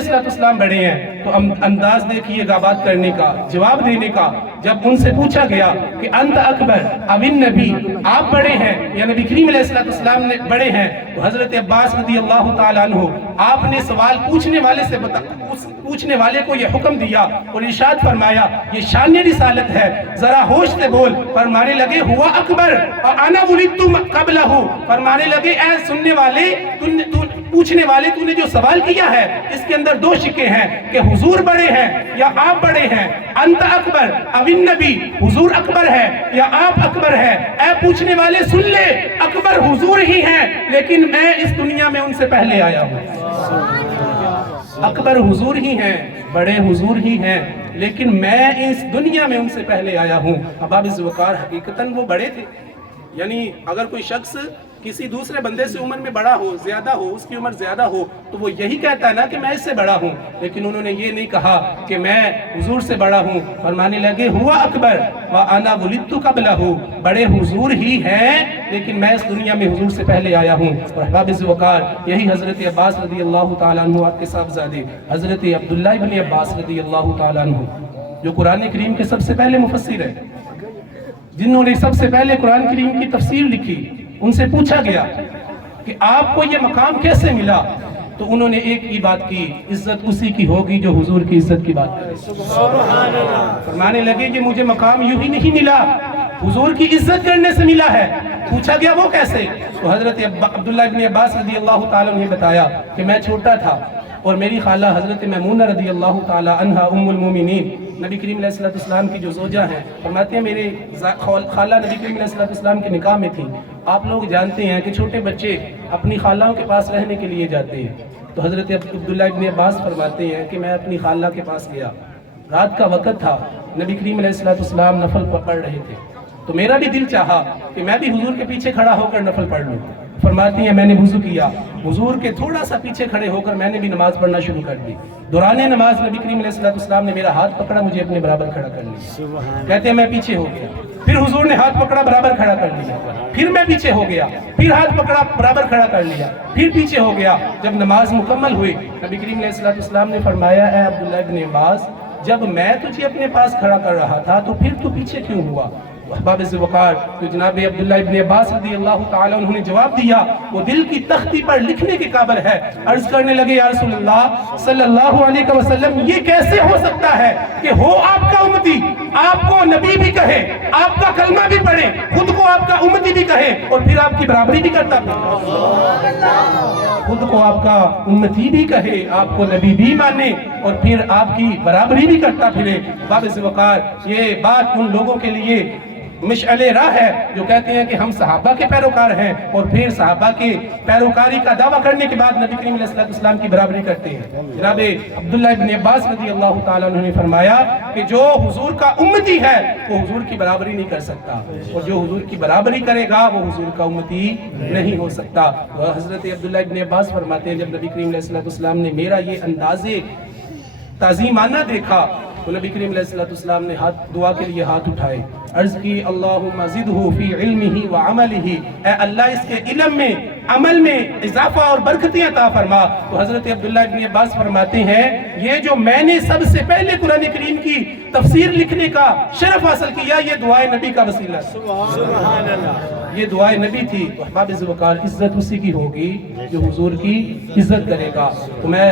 علیہ السلام بڑے ہیں تو انداز دیکھیے گا بات کرنے کا، جواب دینے کا۔ جب ان سے پوچھا گیا کہ انت اکبر ام النبی، آپ بڑے ہیں یا نبی کریم علیہ السلام نے بڑے ہیں، تو حضرت عباس رضی اللہ تعالیٰ عنہ آپ نے سوال پوچھنے والے کو یہ حکم دیا اور ارشاد فرمایا یہ شان رسالت ہے، ذرا ہوش سے بول۔ فرمانے لگے ہوا اکبر انا ولدت قبلہ، فرمانے لگے اے سننے والے، پوچھنے والے، تو نے جو سوال کیا ہے اس کے اندر دو شکے ہیں کہ حضور بڑے ہیں یا آپ بڑے ہیں۔ انت اکبر ام النبی، حضور اکبر ہے یا آپ اکبر ہے؟ اے پوچھنے والے سن لے، اکبر حضور ہی ہیں لیکن میں اس دنیا میں ان سے پہلے آیا ہوں۔ اکبر حضور ہی ہیں، بڑے حضور ہی ہیں لیکن میں اس دنیا میں ان سے پہلے آیا ہوں۔ احباب ذوالفقار حقیقتاً وہ بڑے تھے، یعنی اگر کوئی شخص کسی دوسرے بندے سے عمر میں بڑا ہو، زیادہ ہو، اس کی عمر زیادہ ہو تو وہ یہی کہتا ہے نا کہ میں اس سے بڑا ہوں، لیکن انہوں نے یہ نہیں کہا کہ میں حضور سے بڑا ہوں۔ فرمانے لگے ہوا اکبر وانا ولدت قبلہ، بڑے حضور ہی ہیں لیکن میں اس دنیا میں حضور سے پہلے آیا ہوں۔ اور احباب ذوالفقار یہی حضرت عباس رضی اللہ تعالیٰ عنہ آپ کے صاحبزادے حضرت عبداللہ ابن عباس رضی اللہ تعالیٰ عنہ جو قرآن کریم کے سب سے پہلے مفسر ہیں، جنہوں نے سب سے پہلے قرآن کریم کی تفسیر لکھی، ان سے پوچھا گیا کہ آپ کو یہ مقام کیسے ملا؟ تو انہوں نے ایک ہی بات کی، عزت اسی کی ہوگی جو حضور کی عزت کی بات کرے۔ فرمانے لگے کہ مجھے مقام یوں ہی نہیں ملا، حضور کی عزت کرنے سے ملا ہے۔ پوچھا گیا وہ کیسے؟ تو حضرت عبداللہ ابن عباس رضی اللہ تعالیٰ نے بتایا کہ میں چھوٹا تھا اور میری خالہ حضرت میمونہ رضی اللہ تعالیٰ عنہا ام المومنین نبی کریم علیہ السلام کی جو زوجہ ہیں، فرماتے ہیں میرے خالہ نبی کریم علیہ السلام کے نکاح میں تھی۔ آپ لوگ جانتے ہیں کہ چھوٹے بچے اپنی خالوں کے پاس رہنے کے لیے جاتے ہیں، تو حضرت عبداللہ ابن عباس فرماتے ہیں کہ میں اپنی خالہ کے پاس گیا، رات کا وقت تھا، نبی کریم علیہ السلام نفل پڑھ رہے تھے، تو میرا بھی دل چاہا کہ میں بھی حضور کے پیچھے کھڑا ہو کر نفل پڑھ لوں۔ فرماتی ہیں میں نے وضو کیا، حضور کے تھوڑا سا پیچھے کھڑے ہو کر میں نے بھی نماز پڑھنا شروع کر دی۔ دوران نماز نبی کریم علیہ السلام نے میرا ہاتھ پکڑا، مجھے اپنے برابر کھڑا کر لیا۔ کہتے ہیں میں پیچھے ہو گیا، پھر حضور نے ہاتھ پکڑا، برابر کھڑا کر لیا، پھر میں پیچھے ہو گیا، پھر ہاتھ پکڑا، برابر کھڑا کر لیا، پھر پیچھے ہو گیا۔ جب نماز مکمل ہوئی نبی کریم علیہ السلام نے فرمایا اے عبداللہ ابن عباس، جب میں تجھے اپنے پاس کھڑا کر رہا تھا تو پھر تو پیچھے کیوں ہوا؟ احباب ذوالفقار تو جناب عبداللہ ابن عباس رضی اللہ تعالیٰ انہوں نے جواب دیا، وہ دل کی تختی پر لکھنے کے قابل ہے۔ عرض کرنے لگے یا رسول اللہ صلی اللہ علیہ وسلم یہ کیسے ہو سکتا ہے کہ ہو آپ کا امتی، آپ کو نبی بھی کہے، آپ کا کلمہ بھی پڑھے، خود کو آپ کا امتی بھی کہے اور پھر آپ کی برابری بھی کرتا پھرے، خود کو آپ کا امتی بھی کہے، آپ کو نبی بھی مانے اور پھر آپ کی برابری بھی کرتا پھرے۔ احباب ذوالفقار یہ بات ان لوگوں کے لیے مشعل راہ ہے جو کہتے ہیں کہ ہم صحابہ کے پیروکار ہیں اور پھر صحابہ کے پیروکاری کا دعویٰ کرنے کے بعد نبی کریم علیہ السلام کی برابری کرتے ہیں۔ جناب عبداللہ ابن عباس رضی اللہ تعالیٰ عنہ نے فرمایا کہ جو حضور کا امتی ہے وہ حضور کی برابری نہیں کر سکتا اور جو حضور کی برابری کرے گا وہ حضور کا امتی نہیں ہو سکتا۔ حضرت عبداللہ ابن عباس فرماتے ہیں جب نبی کریم علیہ السلام نے میرا یہ انداز تعظیمانہ دیکھا تو نبی کریم علیہ السلام نے دعا کے لیے ہاتھ اٹھائے، عرض کی اللہم زدہ فی علمہ وعملہ، اے اللہ اس کے علم میں عمل میں اضافہ اور برکتیں عطا فرما۔ تو حضرت عبداللہ ابن عباس فرماتے ہیں یہ جو میں نے سب سے پہلے قرآن کریم کی تفسیر لکھنے کا شرف حاصل کیا یہ دعائے نبی کا وسیلہ، سبحان اللہ، یہ دعائے نبی تھی۔ تو احباب ذوالفقار عزت اسی کی ہوگی جو حضور کی عزت کرے گا۔ تو میں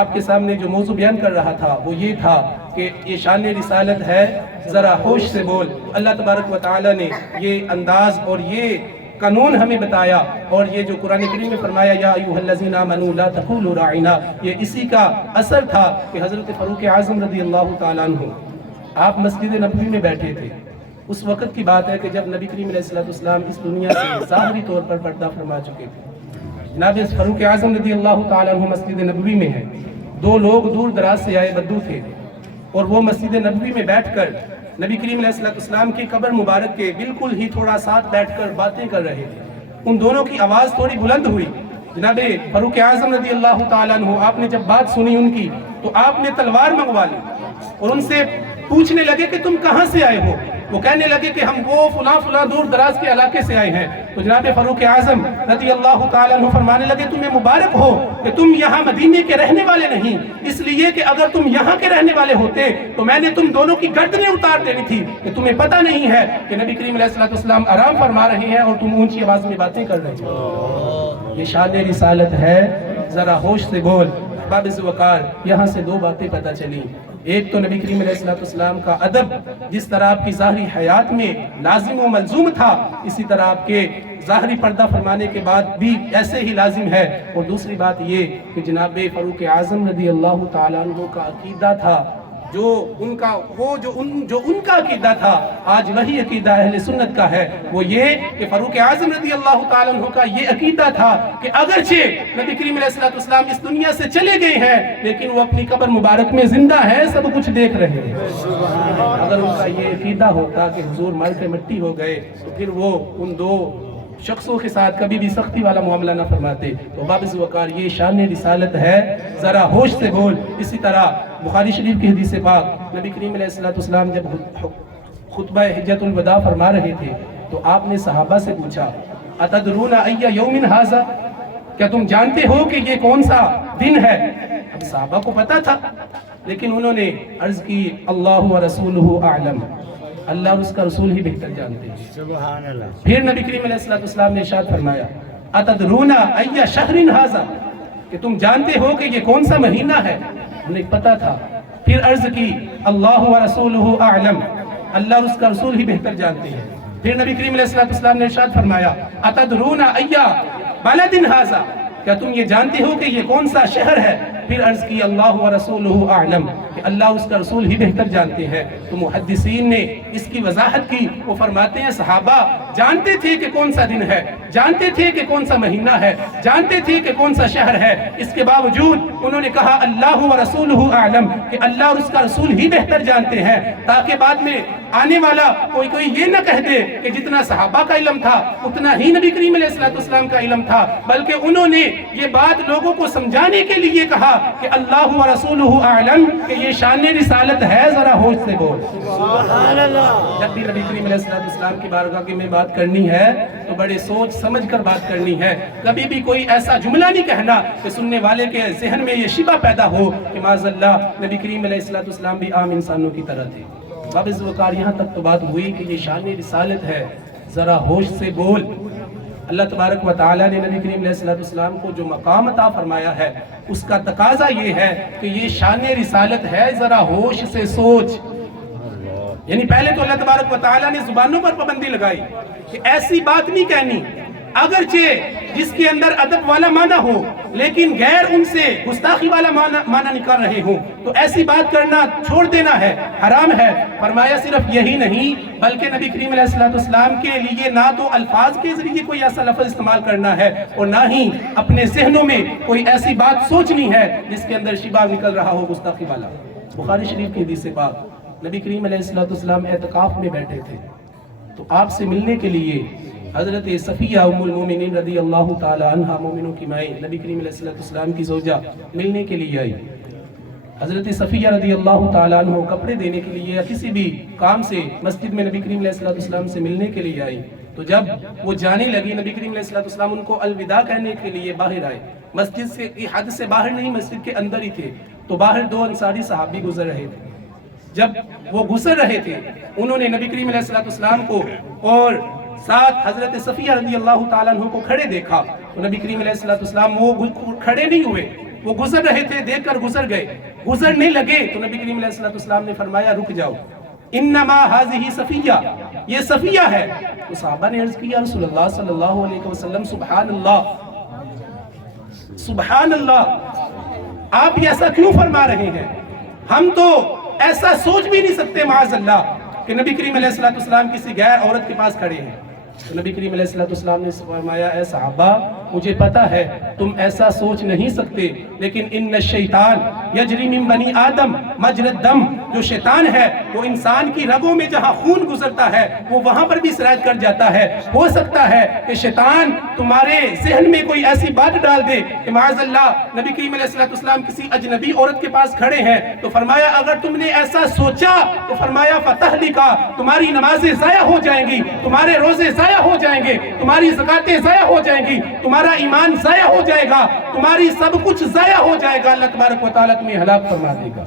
آپ کے سامنے جو موضوع بیان کر رہا تھا وہ یہ تھا کہ یہ شان رسالت ہے، ذرا ہوش سے بول۔ اللہ تبارک و تعالی نے یہ انداز اور یہ قانون ہمیں بتایا اور یہ جو قرآن کریم میں فرمایا یا ایھا الذین آمنوا لا تقولوا راعنا، یہ اسی کا اثر تھا کہ حضرت فاروق اعظم رضی اللہ تعالیٰ عنہ آپ مسجد نبوی میں بیٹھے تھے۔ اس وقت کی بات ہے کہ جب نبی کریم علیہ السلام اس دنیا سے ظاہری طور پر پردہ فرما چکے تھے۔ جناب فاروق اعظم رضی اللہ تعالیٰ عنہ مسجد نبوی میں ہیں، دو لوگ دور دراز سے آئے بدو تھے اور وہ مسجد نبوی میں بیٹھ کر نبی کریم علیہ السلام کی قبر مبارک کے بالکل ہی تھوڑا ساتھ بیٹھ کر باتیں کر رہے تھے۔ ان دونوں کی آواز تھوڑی بلند ہوئی۔ جناب فاروق اعظم رضی اللہ تعالیٰ عنہ آپ نے جب بات سنی ان کی تو آپ نے تلوار منگوا لی اور ان سے پوچھنے لگے کہ تم کہاں سے آئے ہو؟ وہ کہنے لگے کہ ہم وہ فلاں دور دراز کے علاقے سے آئے ہیں۔ تو جناب فاروق اعظم رضی اللہ تعالیٰ عنہ فرمانے لگے تمہیں مبارک ہو کہ تم یہاں مدینے کے رہنے والے نہیں، اس لیے کہ اگر تم یہاں کے رہنے والے ہوتے تو میں نے تم دونوں کی گردنیں اتار دینی تھی، کہ تمہیں پتہ نہیں ہے کہ نبی کریم علیہ السلام آرام فرما رہے ہیں اور تم اونچی آواز میں باتیں کر رہے ہو۔ یہ شان رسالت ہے، ذرا ہوش سے بول۔ باب وقار، یہاں سے دو باتیں پتہ چلی۔ ایک تو نبی کریم علیہ السلام کا ادب جس طرح آپ کی ظاہری حیات میں لازم و ملزوم تھا، اسی طرح آپ کے ظاہری پردہ فرمانے کے بعد بھی ایسے ہی لازم ہے۔ اور دوسری بات یہ کہ جناب فاروق اعظم رضی اللہ تعالیٰ عنہ کا عقیدہ تھا، جو ان کا عقیدہ تھا، آج وہی عقیدہ اہل سنت کا ہے، وہ یہ کہ فاروق اعظم رضی اللہ تعالیٰ عنہ کا یہ عقیدہ تھا کہ اگرچہ نبی کریم علیہ السلام اس دنیا سے چلے گئے ہیں لیکن وہ اپنی قبر مبارک میں زندہ ہے، سب کچھ دیکھ رہے ہیں۔ اگر ان کا یہ عقیدہ ہوتا کہ حضور مر کے مٹی ہو گئے تو پھر وہ ان دو شخصوں کے ساتھ کبھی بھی سختی والا معاملہ نہ فرماتے۔ تو باب وقار، یہ شان رسالت ہے، ذرا ہوش سے بول۔ اسی طرح بخاری شریف کی حدیث پاک، نبی کریم علیہ السلام جب خطبہ حجۃ الوداع فرما رہے تھے تو آپ نے صحابہ سے پوچھا اتدرون ای یوم ھذا، کیا تم جانتے ہو کہ یہ کون سا دن ہے؟ اب صحابہ کو پتا تھا لیکن انہوں نے عرض کی اللہ ورسولہ اعلم، اللہ اور اس کا رسول ہی بہتر جانتے ہیں۔ سبحان اللہ۔ پھر نبی کریم علیہ السلام نے ارشاد فرمایا اتدرون ای شہر ھذا، کہ تم جانتے ہو کہ یہ کون سا مہینہ ہے؟ انہیں پتا تھا۔ پھر عرض کی اللہ ورسولہ اعلم، اللہ اور اس کا رسول ہی بہتر جانتے ہیں۔ پھر نبی کریم علیہ السلام نے ارشاد فرمایا اتدرون ای بلد ھذا، کیا تم یہ جانتے ہو کہ یہ کون سا شہر ہے؟ پھر عرض کی اللہ ورسولہ اعلم، کہ اللہ اور اس کا رسول ہی بہتر جانتے ہیں۔ تو محدثین نے اس کی وضاحت کی، وہ فرماتے ہیں صحابہ جانتے تھے کہ کون سا دن ہے، جانتے تھے کہ کون سا مہینہ ہے، جانتے تھے کہ کون سا شہر ہے، اس کے باوجود انہوں نے کہا اللہ ورسولہ اعلم، کہ اللہ اور اس کا رسول ہی بہتر جانتے ہیں، تاکہ بعد میں آنے والا کوئی یہ نہ کہہ دے کہ جتنا صحابہ کا علم تھا اتنا ہی نبی کریم علیہ السلام کا علم تھا، بلکہ انہوں نے یہ بات لوگوں کو سمجھانے کے لیے کہا کہ اللہ ورسولہ اعلم، کہ یہ شان رسالت ہے، ذرا ہوش سے بول۔ سبحان اللہ۔ جب بھی نبی کریم علیہ السلام کی بارگاہ میں بات کرنی ہے تو بڑے سوچ سمجھ کر بات کرنی ہے، کبھی بھی کوئی ایسا جملہ نہیں کہنا کہ سننے والے کے ذہن میں یہ شبہ پیدا ہو کہ معاذ اللہ نبی کریم علیہ السلام بھی عام انسانوں کی طرح تھے۔ باب وقار، یہاں تک تو بات ہوئی کہ یہ شان رسالت ہے، ذرا ہوش سے بول۔ اللہ تبارک و تعالیٰ نے نبی کریم علیہ السلام کو جو مقام عطا فرمایا ہے اس کا تقاضا یہ ہے کہ یہ شان رسالت ہے، ذرا ہوش سے سوچ۔ یعنی پہلے تو اللہ تبارک و تعالیٰ نے زبانوں پر پابندی لگائی کہ ایسی بات نہیں کہنی، اگرچہ جس کے اندر ادب والا معنی ہو لیکن غیر ان سے گستاخی والا معنی نکال رہے ہوں تو ایسی بات کرنا چھوڑ دینا ہے، حرام ہے۔ فرمایا صرف یہی نہیں بلکہ نبی کریم علیہ السلام کے لیے نہ تو الفاظ کے ذریعے کوئی ایسا لفظ استعمال کرنا ہے اور نہ ہی اپنے ذہنوں میں کوئی ایسی بات سوچنی ہے جس کے اندر شبہ نکل رہا ہو گستاخی والا۔ بخاری شریف کی حدیث پاک، نبی کریم علیہ السلام اعتکاف میں بیٹھے تھے تو آپ سے ملنے کے لیے حضرت صفیہ ام المومنین رضی اللہ تعالی عنہ، مومنوں کی مائیں، نبی کریم علیہ السلام کی زوجہ، ملنے کے لیے آئی۔ حضرت صفیہ رضی اللہ تعالی عنہ کپڑے دینے کے لیے یا کسی بھی کام سے مسجد میں نبی کریم علیہ السلام سے ملنے کے لیے آئی، تو جب وہ جانے لگی نبی کریم علیہ السلام ان کو الوداع کہنے کے لیے باہر آئے، مسجد سے حد سے باہر نہیں، مسجد کے اندر ہی تھے، تو باہر دو انصاری صحابی گزر رہے تھے۔ جب وہ گزر رہے تھے انہوں نے نبی کریم علیہ السلام کو اور ساتھ حضرت صفیہ رضی اللہ تعالیٰ عنہ کو کھڑے دیکھا تو نبی کریم علیہ السلام وہ کھڑے نہیں ہوئے، وہ گزر رہے تھے، دیکھ کر گزر گئے، گزرنے لگے تو نبی کریم علیہ السلام نے فرمایا رک جاؤ، انما ھذہ صفیہ، یہ صفیہ ہے۔ تو صحابہ نے عرض کیا رسول اللہ صلی اللہ علیہ وسلم سبحان اللہ، سبحان اللہ، آپ یہ ایسا کیوں فرما رہے ہیں؟ ہم تو ایسا سوچ بھی نہیں سکتے معاذ اللہ کہ نبی کریم علیہ السلام کسی غیر عورت کے پاس کھڑے ہیں۔ تو نبی کریم علیہ السلام نے فرمایا اے صحابہ مجھے پتا ہے تم ایسا سوچ نہیں سکتے، لیکن ان الشیطان یجری من بنی آدم مجری الدم، جو شیطان ہے وہ انسان کی رگوں میں جہاں خون گزرتا ہے وہ وہاں پر بھی سرایت کر جاتا ہے۔ ہو سکتا ہے کہ شیطان تمہارے ذہن میں کوئی ایسی بات ڈال دے کہ معاذ اللہ نبی کریم علیہ السلام کسی اجنبی عورت کے پاس کھڑے ہیں، تو فرمایا اگر تم نے ایسا سوچا تو فرمایا فتح لکھا، تمہاری نمازیں ضائع ہو جائیں گی، تمہارے روزے ضائع ضائع ہو جائیں گے، تمہاری زکاتیں ضائع ہو جائیں گی، تمہارا ایمان ضائع ہو جائے گا، تمہاری سب کچھ ضائع ہو جائے گا، اللہ تبارک و تعالیٰ تمہیں ہلاک فرما دے گا۔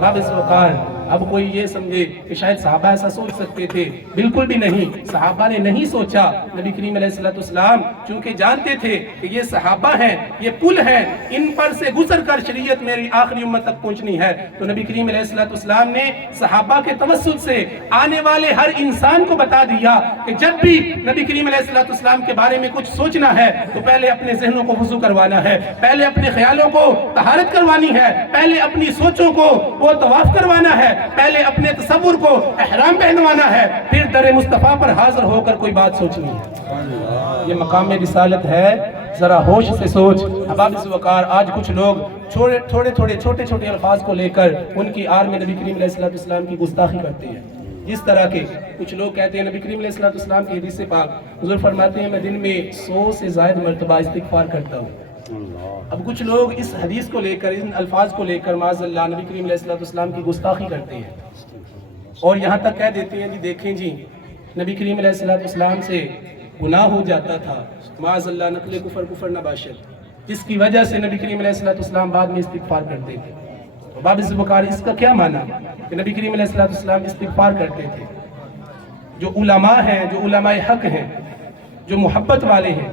باب اس وقار اب کوئی یہ سمجھے کہ شاید صحابہ ایسا سوچ سکتے تھے، بالکل بھی نہیں، صحابہ نے نہیں سوچا۔ نبی کریم علیہ السلام چونکہ جانتے تھے کہ یہ صحابہ ہیں، یہ پل ہیں، ان پر سے گزر کر شریعت میری آخری امت تک پہنچنی ہے، تو نبی کریم علیہ السلام نے صحابہ کے توسط سے آنے والے ہر انسان کو بتا دیا کہ جب بھی نبی کریم علیہ السلام کے بارے میں کچھ سوچنا ہے تو پہلے اپنے ذہنوں کو وضو کروانا ہے، پہلے اپنے خیالوں کو طہارت کروانی ہے، پہلے اپنی سوچوں کو وہ طواف کروانا ہے، پہلے اپنے تصور کو احرام پہنوانا ہے، پھر در مصطفیٰ پر حاضر ہو کر کوئی بات سوچنی ہے۔ یہ مقام رسالت ہے، ذرا ہوش سے سوچ۔ احباب وقار آج کچھ لوگ چھوٹے چھوٹے الفاظ کو لے کر ان کی آڑ میں نبی کریم علیہ السلام کی گستاخی کرتے ہیں۔ جس طرح کے کچھ لوگ کہتے ہیں نبی کریم علیہ السلام کی حدیث پاک حضور فرماتے ہیں میں دن میں 100 سے زائد مرتبہ استغفار کرتا ہوں۔ اب کچھ لوگ اس حدیث کو لے کر، ان الفاظ کو لے کر معاذ اللہ نبی کریم علیہ السلام کی گستاخی کرتے ہیں، اور یہاں تک کہہ دیتے ہیں جی دیکھیں جی نبی کریم علیہ السلام سے گناہ ہو جاتا تھا، معاذ اللہ نقل کفر نباشت، جس کی وجہ سے نبی کریم علیہ السلام بعد میں استغفار کرتے تھے۔ باب البخاری اس کا کیا معنی کہ نبی کریم علیہ السلام استغفار کرتے تھے؟ جو علماء ہیں، جو علماء حق ہیں، جو محبت والے ہیں،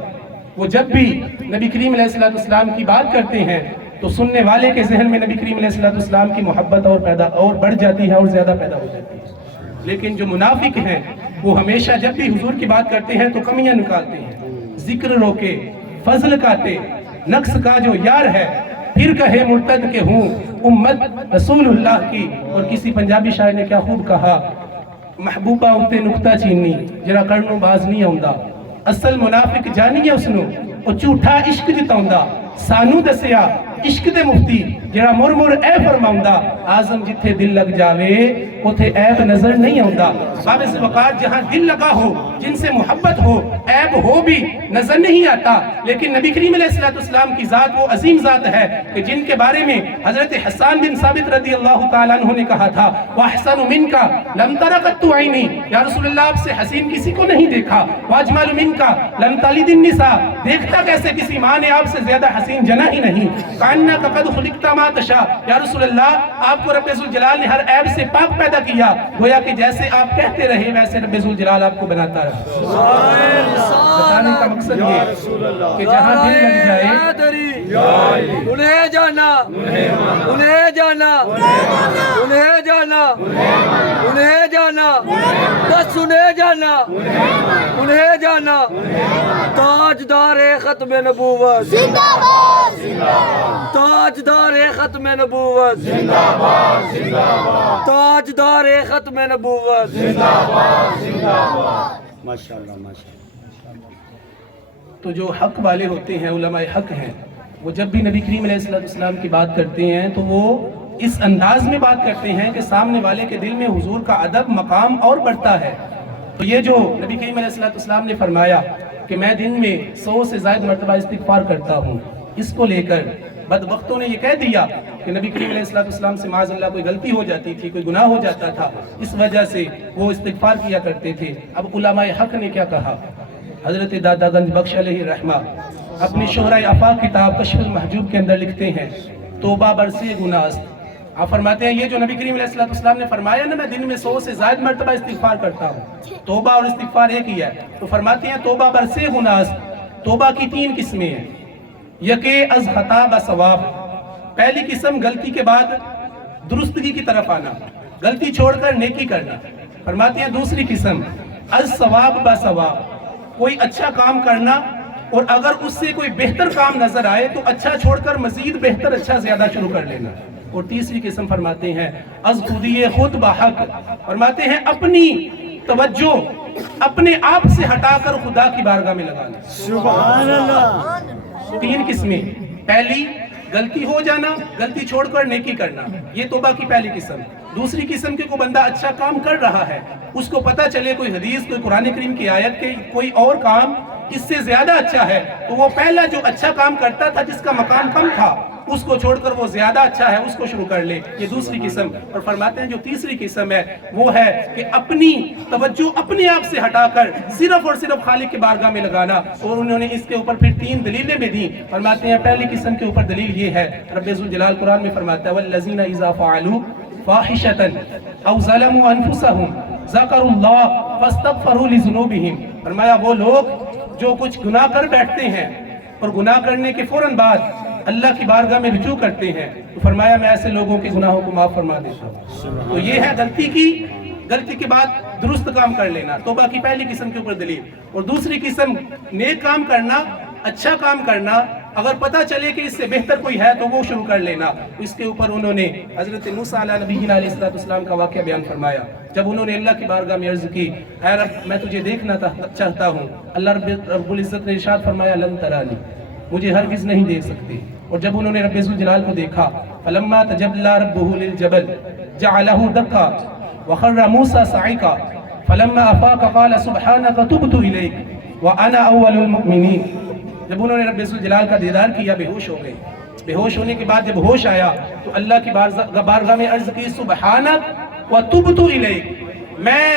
وہ جب بھی نبی کریم علیہ السلام کی بات کرتے ہیں تو سننے والے کے ذہن میں نبی کریم علیہ السلام کی محبت اور بڑھ جاتی ہے اور زیادہ پیدا ہو جاتی ہے۔ لیکن جو منافق ہیں وہ ہمیشہ جب بھی حضور کی بات کرتے ہیں تو کمیاں نکالتے ہیں، ذکر روکے، فضل کاتے، نقص کا جو یار ہے، پھر کہے مرتد کہ ہوں امت رسول اللہ کی۔ اور کسی پنجابی شاعر نے کیا خوب کہا، محبوبہ اتے نکتہ چینی جرا کرنوں باز نہیں آؤندا، اصل منافق جانی ہے اسنو او جھوٹا عشق جتاؤندا، سانو دسیا عشق دے مفتی جرا مر اے فرماؤندا، آزم جتھے دل لگ جاوے اتھے عیب نظر نہیں آؤندا۔ باب وقار جہاں دل لگا ہو، جن سے محبت ہو، عیب ہو بھی نظر نہیں آتا، لیکن نبی کریم علیہ السلام کی ذات وہ عظیم ذات ہے کہ جن کے بارے میں حضرت حسان بن ثابت رضی اللہ تعالیٰ عنہ نے کہا تھا وَأَحْسَنُ مِنْكَ لَمْ تَرَ قَطُّ عَيْنِي، یا رسول اللہ آپ سے حسین کسی کو نہیں دیکھا، وَأَجْمَلُ مِنْكَ لَمْ تَلِدِ النِّسَاء، دیکھتا کیسے کسی ماں نے آپ سے زیادہ حسین جنا ہی نہیں، كَأَنَّكَ قَدْ خُلِقْتَ مَا تَشَاءُ، یا رسول اللہ آپ کو رب ذوالجلال نے ہر عیب سے پاک پیدا کیا، گویا کہ جیسے آپ کہتے رہے ویسے رب ذوالجلال آپ کو بناتا رہا۔ بتانے کا مقصد یہ کہ جہاں دل لگ جائے انہیں جانا، انہیں جانا، انہیں جانا، انہیں جانا، بس انہیں جانا، انہیں جانا۔ تاجدار ختم نبوت، تاجدار ختم نبوت، تاجدار ختم نبوت۔ ماشاءاللہ ماشاءاللہ۔ تو جو حق والے ہوتے ہیں، علماء حق ہیں، وہ جب بھی نبی کریم علیہ السلام کی بات کرتے ہیں تو وہ اس انداز میں بات کرتے ہیں کہ سامنے والے کے دل میں حضور کا ادب مقام اور بڑھتا ہے۔ تو یہ جو نبی کریم علیہ السلام نے فرمایا کہ میں دن میں 100 سے زائد مرتبہ استغفار کرتا ہوں، اس کو لے کر بدبختوں نے یہ کہہ دیا کہ نبی کریم علیہ السلام سے معاذ اللہ کوئی غلطی ہو جاتی تھی، کوئی گناہ ہو جاتا تھا، اس وجہ سے وہ استغفار کیا کرتے تھے۔ اب علماء حق نے کیا کہا؟ حضرت دادا گنج بخش علیہ رحمہ اپنی شہرہ آفاق کتاب کشف المحجوب کے اندر لکھتے ہیں توبہ برسے گناہ است۔ آپ فرماتے ہیں یہ جو نبی کریم علیہ السلام نے فرمایا نا میں دن میں 100 سے زائد مرتبہ استغفار کرتا ہوں، توبہ اور استغفار ایک ہی ہے، تو فرماتے ہیں توبہ برسے گناہ است۔ توبہ کی 3 قسمیں ہیں، یکے از خطا بثواب، پہلی قسم غلطی کے بعد درستگی کی طرف آنا، غلطی چھوڑ کر نیکی کرنا۔ فرماتے ہیں دوسری قسم از ثواب بثواب، کوئی اچھا کام کرنا اور اگر اس سے کوئی بہتر کام نظر آئے تو اچھا چھوڑ کر مزید بہتر اچھا زیادہ شروع کر لینا۔ اور تیسری قسم فرماتے ہیں از خودی خود بحق، فرماتے ہیں اپنی توجہ اپنے آپ سے ہٹا کر خدا کی بارگاہ میں لگانا۔ سبحان اللہ۔ 3 قسمیں، پہلی غلطی ہو جانا، غلطی چھوڑ کر نیکی کرنا، یہ توبہ کی پہلی قسم۔ دوسری قسم کہ کوئی بندہ اچھا کام کر رہا ہے، اس کو پتہ چلے کوئی حدیث، کوئی قرآن کریم کی آیت کے کوئی اور کام اس سے زیادہ اچھا ہے، تو وہ پہلا جو اچھا کام کرتا تھا جس کا مقام کم تھا اس کو چھوڑ کر وہ زیادہ اچھا ہے اس کو شروع کر لے، یہ دوسری قسم۔ اور فرماتے ہیں جو تیسری قسم ہے وہ ہے کہ اپنی توجہ اپنے آپ سے ہٹا کر صرف اور صرف خالق کی بارگاہ میں لگانا، اور انہوں نے اس کے اوپر پھر 3 دلیلیں بھی دی۔ فرماتے ہیں پہلی قسم کے اوپر دلیل یہ ہے، رب ذوالجلال قرآن میں فرماتا ہے وَالَّذِينَ إِذَا فَعَلُوا فَاحِشَةً أَوْ ظَلَمُوا أَنفُسَهُمْ ذَكَرُوا اللَّهَ فَاسْتَغْفَرُوا لِذُنُوبِهِمْ۔ فرمایا وہ لوگ جو کچھ گناہ کر بیٹھتے ہیں اور گناہ کرنے کے فوراً بعد اللہ کی بارگاہ میں رجوع کرتے ہیں، تو فرمایا میں ایسے لوگوں کے گناہوں کو معاف فرما دیتا ہوں۔ تو یہ ہے غلطی کے بعد درست کام کر لینا، توبہ کی پہلی قسم کے اوپر دلیل۔ اور دوسری قسم نیک کام کرنا، اچھا کام کرنا، اگر پتہ چلے کہ اس سے بہتر کوئی ہے تو وہ شروع کر لینا۔ اس کے اوپر انہوں نے حضرت موسیٰ علیہ نبینا علیہ السلام کا واقعہ بیان فرمایا، جب انہوں نے اللہ کی بارگاہ میں عرض کی اے رب میں تجھے دیکھنا چاہتا ہوں، اللہ رب العزت نے ارشاد فرمایا لن ترانی، مجھے ہرگز نہیں دیکھ سکتے۔ اور جب انہوں نے رب ذوالجلال کو دیکھا فلما تجلی ربہ للجبل جعلہ دکا وخر موسیٰ صعقا فلما افاق قال سبحانک تبت الیک وانا اول المؤمنین۔ جب انہوں نے رب ذوالجلال کا دیدار کیا بے ہوش ہو گئے، بے ہوش ہونے کے بعد جب ہوش آیا تو اللہ کی بارگاہ میں عرض کی سبحانک وتبت الیک، میں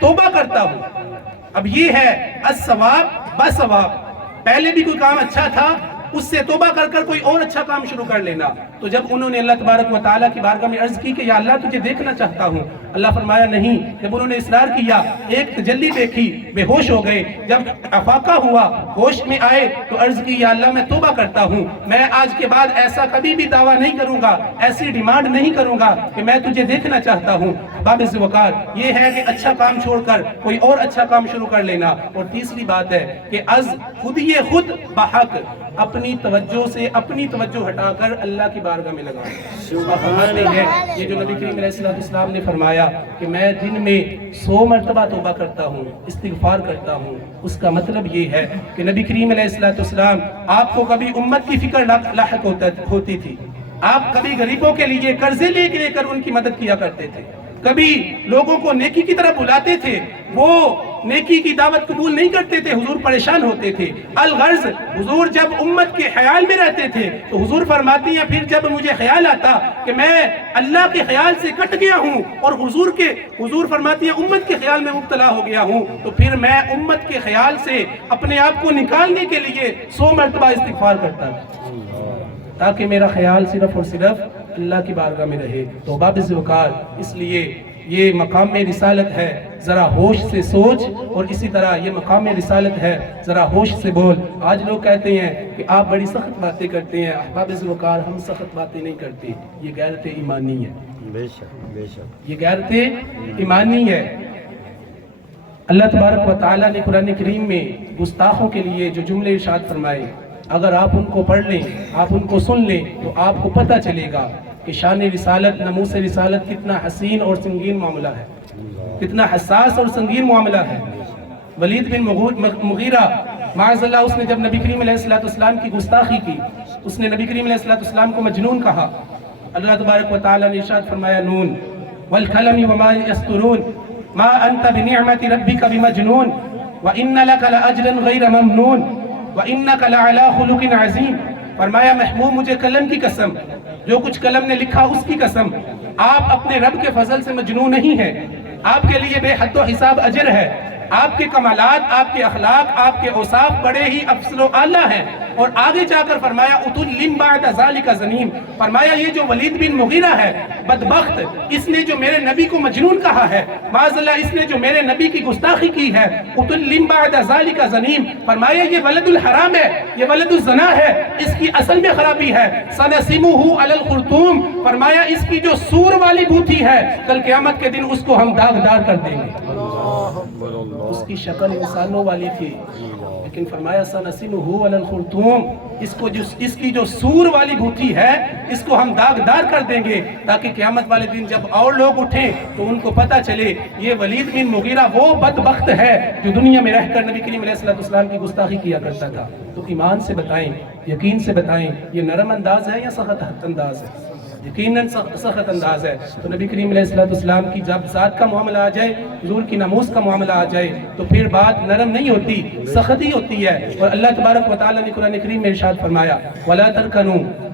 توبہ کرتا ہوں۔ اب یہ ہے الثواب بثواب، پہلے بھی کوئی کام اچھا تھا اس سے توبہ کر کر کوئی اور اچھا کام شروع کر لینا۔ تو جب انہوں نے اللہ تبارک و تعالیٰ کی بارگاہ میں عرض کی کہ یا اللہ تجھے دیکھنا چاہتا ہوں، اللہ فرمایا نہیں۔ جب انہوں نے اصرار کیا، ایک تجلی دیکھی، بے ہوش ہو گئے، جب افاقہ ہوا ہوش میں آئے تو عرض کی یا اللہ میں توبہ کرتا ہوں، میں آج کے بعد ایسا کبھی بھی دعویٰ نہیں کروں گا، ایسی ڈیمانڈ نہیں کروں گا کہ میں تجھے دیکھنا چاہتا ہوں۔ باب وقار یہ ہے کہ اچھا کام چھوڑ کر کوئی اور اچھا کام شروع کر لینا۔ اور تیسری بات ہے کہ از خود بحق اپنی توجہ ہٹا کر اللہ کی بارگاہ میں لگانا۔ فرماتے ہیں یہ جو نبی کریم علیہ السلام نے فرمایا کہ میں دن میں 100 مرتبہ توبہ کرتا ہوں، استغفار کرتا ہوں، اس کا مطلب یہ ہے کہ نبی کریم علیہ السلام آپ کو کبھی امت کی فکر لاحق ہوتی تھی، آپ کبھی غریبوں کے لیے قرضے لے کر ان کی مدد کیا کرتے تھے، کبھی لوگوں کو نیکی کی طرف بلاتے تھے، وہ نیکی کی دعوت قبول نہیں کرتے تھے، حضور پریشان ہوتے تھے۔ الغرض حضور جب امت کے خیال میں رہتے تھے تو حضور فرماتی ہیں پھر جب مجھے خیال آتا کہ میں اللہ کے خیال سے کٹ گیا ہوں اور حضور فرماتی ہیں امت کے خیال میں مبتلا ہو گیا ہوں، تو پھر میں امت کے خیال سے اپنے آپ کو نکالنے کے لیے 100 مرتبہ استغفار کرتا تھا تاکہ میرا خیال صرف اور صرف اللہ کی بارگاہ میں رہے۔ تو باب وقار اس لیے یہ مقام رسالت ہے، ذرا ہوش سے سوچ، اور اسی طرح یہ مقام رسالت ہے، ذرا ہوش سے بول۔ آج لوگ کہتے ہیں کہ آپ بڑی سخت باتیں کرتے ہیں، احباب وقار ہم سخت باتیں نہیں کرتے، یہ غیرت ایمانی ہے، بے شک یہ غیرت ایمانی ہے۔ اللہ تبارک و تعالیٰ نے قرآن کریم میں گستاخوں کے لیے جو جملے ارشاد فرمائے، اگر آپ ان کو پڑھ لیں، آپ ان کو سن لیں تو آپ کو پتہ چلے گا کہ شان رسالت، ناموس رسالت کتنا حسین اور سنگین معاملہ ہے، کتنا حساس اور سنگین معاملہ ہے۔ ولید بن مغیرہ معاذ اللہ، اس نے جب نبی کریم علیہ السلام کی گستاخی کی، اس نے نبی کریم علیہ السلام کو مجنون کہا۔ اللہ تبارک و تعالیٰ نے ارشاد فرمایا نون والقلم وما یسطرون ما انت بنعمت ربک بمجنون وان لک لاجرا غیر ممنون وانک لعلی خلق عظیم۔ فرمایا محبوب مجھے قلم کی قسم، جو کچھ قلم نے لکھا اس کی قسم، آپ اپنے رب کے فضل سے مجنون نہیں ہیں، آپ کے لیے بے حد و حساب اجر ہے، آپ کے کمالات، آپ کے اخلاق، آپ کے اوصاف بڑے ہی افضل و اعلیٰ ہیں۔ اور آگے جا کر فرمایا اتل بعد ذالک زنیم، فرمایا یہ جو ولید بن مغیرہ ہے بدبخت، اس نے جو میرے نبی کو مجنون کہا ہے، معاذ اللہ اس نے جو میرے نبی کی گستاخی کی ہے، اتل بعد ذالک زنیم، فرمایا یہ ولد الحرام ہے، یہ ولد الزنا ہے، اس کی اصل میں خرابی ہے۔ سنسمہ علی الخرطوم، فرمایا اس کی جو سور والی بوتھی ہے کل قیامت کے دن اس کو ہم داغدار کر دیں گے۔ اس کی شکل انسانوں والی تھی، لیکن فرمایا سنسمہ علی الخرطوم، اس کی جو سور والی بوتھی ہے اس کو ہم داغدار کر دیں گے، تاکہ قیامت والے دن جب اور لوگ اٹھیں تو ان کو پتہ چلے یہ ولید بن مغیرہ وہ بدبخت ہے جو دنیا میں رہ کر نبی کریم علیہ السلام کی گستاخی کیا کرتا تھا۔ تو ایمان سے بتائیں، یقین سے بتائیں، یہ نرم انداز ہے یا سخت انداز ہے؟ یقیناً سخت انداز ہے۔ تو نبی کریم علیہ السلام کی جب ذات کا معاملہ آ جائے، حضور کی ناموس کا معاملہ آ جائے تو پھر بات نرم نہیں ہوتی، سخت ہی ہوتی ہے۔ اور اللہ تبارک و تعالیٰ نے قرآن کریم میں ارشاد فرمایا وَلَا تَرْكَنُوا